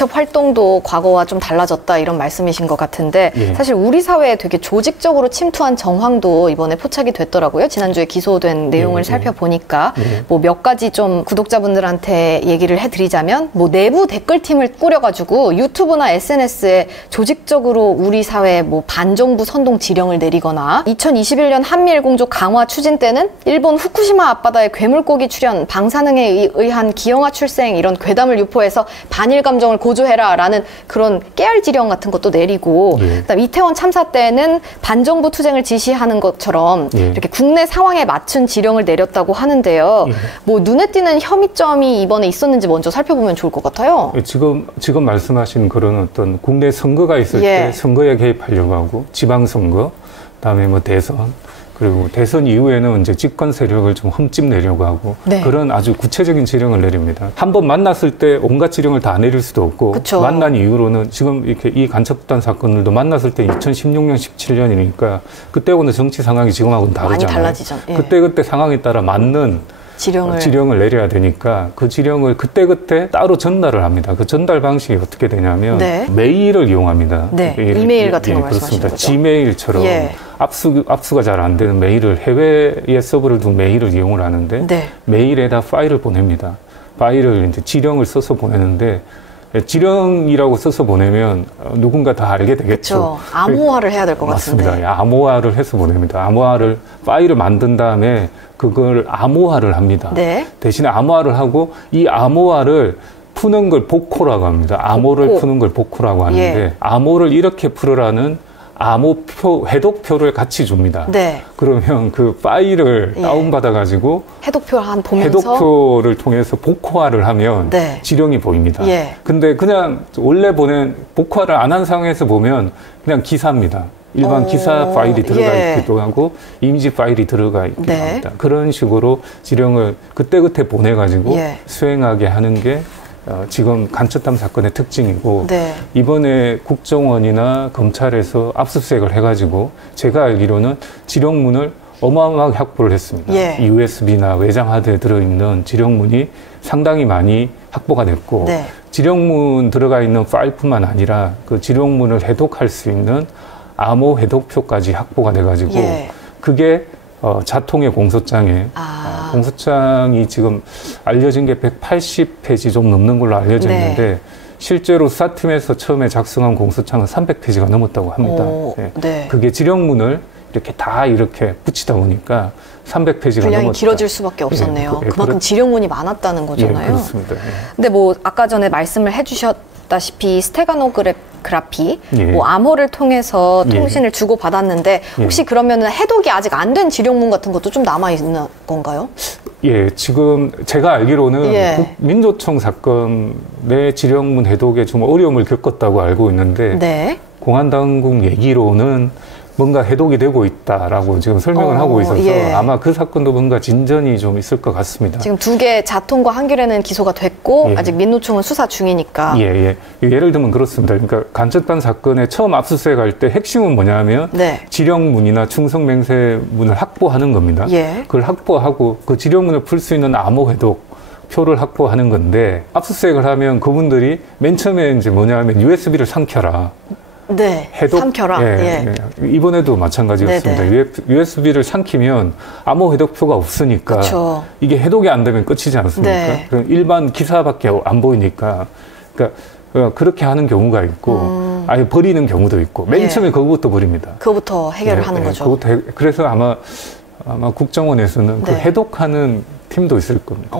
직접 활동도 과거와 좀 달라졌다 이런 말씀이신 것 같은데 예. 사실 우리 사회에 되게 조직적으로 침투한 정황도 이번에 포착이 됐더라고요. 지난주에 기소된 내용을 살펴보니까 뭐 몇 가지 좀 구독자분들한테 얘기를 해드리자면 뭐 내부 댓글팀을 꾸려가지고 유튜브나 SNS에 조직적으로 우리 사회에 뭐 반정부 선동 지령을 내리거나 2021년 한미일 공조 강화 추진 때는 일본 후쿠시마 앞바다에 괴물고기 출현, 방사능에 의한 기형아 출생 이런 괴담을 유포해서 반일 감정을 고조해라 라는 그런 깨알 지령 같은 것도 내리고 그다음 이태원 참사 때는 반정부 투쟁을 지시하는 것처럼 이렇게 국내 상황에 맞춘 지령을 내렸다고 하는데요. 뭐 눈에 띄는 혐의점이 이번에 있었는지 먼저 살펴보면 좋을 것 같아요. 지금 말씀하신 그런 어떤 국내 선거가 있을 때 선거에 개입하려고 하고 지방선거, 그다음에 뭐 대선, 그리고 대선 이후에는 이제 집권 세력을 좀 흠집내려고 하고 그런 아주 구체적인 지령을 내립니다. 한번 만났을 때 온갖 지령을 다 내릴 수도 없고 그쵸. 만난 이후로는 지금 이렇게 이 간첩단 사건들도 만났을 때 2016년, 17년이니까 그때하고는 정치 상황이 지금하고는 다르잖아요. 많이 달라지죠. 그때 상황에 따라 맞는 지령을 내려야 되니까 그 지령을 그때 따로 전달을 합니다. 그 전달 방식이 어떻게 되냐면 메일을 이용합니다. 이메일 같은 거 말씀하시는 그렇습니다. 거죠? 지메일처럼 압수가 잘 안 되는 메일을 해외에 서버를 둔 메일을 이용을 하는데 메일에다 파일을 보냅니다. 파일을 이제 지령을 써서 보내는데 지령이라고 써서 보내면 누군가 다 알게 되겠죠. 그쵸. 암호화를 해야 될 것 같은데. 맞습니다. 암호화를 해서 보냅니다. 암호화를 파일을 만든 다음에 그걸 암호화를 합니다. 대신에 암호화를 하고 이 암호화를 푸는 걸 복호라고 합니다. 암호를 푸는 걸 복호라고 하는데 암호를 이렇게 풀으라는 암호표, 해독표를 같이 줍니다. 그러면 그 파일을 다운받아가지고 해독표를 통해서 복호화를 하면 지령이 보입니다. 근데 그냥 원래 복호화를 안 한 상황에서 보면 그냥 기사입니다. 일반 기사 파일이 들어가 있기도 하고 이미지 파일이 들어가 있기도 합니다. 그런 식으로 지령을 그때그때 보내가지고 수행하게 하는 게 지금 간첩단 사건의 특징이고 이번에 국정원이나 검찰에서 압수수색을 해가지고 제가 알기로는 지령문을 어마어마하게 확보를 했습니다. USB나 외장 하드에 들어있는 지령문이 상당히 많이 확보가 됐고 지령문 들어가 있는 파일뿐만 아니라 그 지령문을 해독할 수 있는 암호 해독표까지 확보가 돼가지고 그게 자통의 공소장에 공소장이 지금 알려진 게 180페이지 좀 넘는 걸로 알려져 있는데 실제로 수사팀에서 처음에 작성한 공소장은 300페이지가 넘었다고 합니다. 그게 지령문을 이렇게 다 이렇게 붙이다 보니까 300페이지가 분량이 넘었다. 길어질 수밖에 없었네요. 그만큼 지령문이 많았다는 거잖아요. 그렇습니다. 근데 뭐 아까 전에 말씀을 해주셨다시피 스테가노그래피, 뭐 암호를 통해서 통신을 주고받았는데 혹시 그러면 해독이 아직 안 된 지령문 같은 것도 좀 남아있는 건가요? 지금 제가 알기로는 민조청 사건의 지령문 해독에 좀 어려움을 겪었다고 알고 있는데 공안당국 얘기로는 뭔가 해독이 되고 있다라고 지금 설명을 하고 있어서 아마 그 사건도 뭔가 진전이 좀 있을 것 같습니다. 지금 2개 자통과 한겨레는 기소가 됐고 아직 민노총은 수사 중이니까. 예를 들면 그렇습니다. 그러니까 간첩단 사건에 처음 압수수색할 때 핵심은 뭐냐면 지령문이나 충성맹세문을 확보하는 겁니다. 그걸 확보하고 그 지령문을 풀 수 있는 암호 해독 표를 확보하는 건데 압수수색을 하면 그분들이 맨 처음에 이제 뭐냐면 USB를 삼켜라. 삼켜라. 이번에도 마찬가지였습니다. USB를 삼키면 암호 해독표가 없으니까 이게 해독이 안 되면 끝이지 않습니까? 그럼 일반 기사밖에 안 보이니까 그러니까 그렇게 하는 경우가 있고 아예 버리는 경우도 있고 맨 처음에 그거부터 버립니다. 그거부터 해결을 하는 거죠. 그래서 아마 국정원에서는 그 해독하는 팀도 있을 겁니다.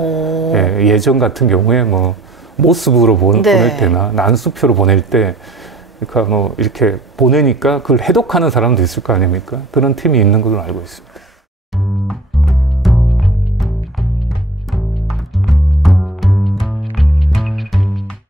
예전 같은 경우에 뭐 모습으로 보낼 때나 난수표로 보낼 때 그러니까 뭐 이렇게 보내니까 그걸 해독하는 사람도 있을 거 아닙니까? 그런 팀이 있는 걸로 알고 있습니다.